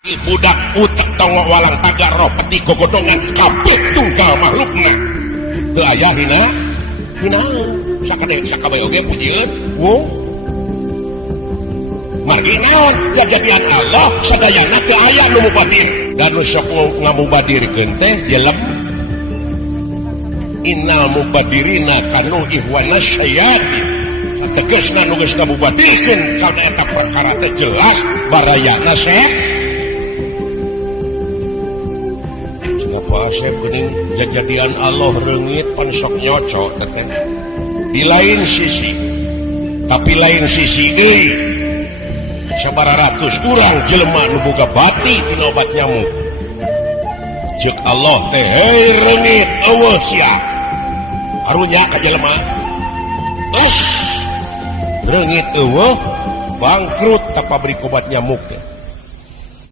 budak utek tongok walang tagar roh peti gogodongan kabeh tunggal makhlukna teu aya hina sakabeh oge pujieun margi naon kejadian Allah sadayana teu aya nu mubadir dan nu sok ngamubadirkeun teh jelem innal mubadirina kanu ihwanas syayatin tegasna nu geus ngamubadirkeun kana eta perkara teh jelas barayana Asep geuning kejadian Allah reungit pan sok nyocok teh di lain sisi tapi lain sisi deui sabaratus urang jelema nu boga bati tina obat nyamuk ceuk Allah teh hei reungit eueuh sia karunya ka jelema reungit eueuh bangkrut ta pabrik obat nyamuk teh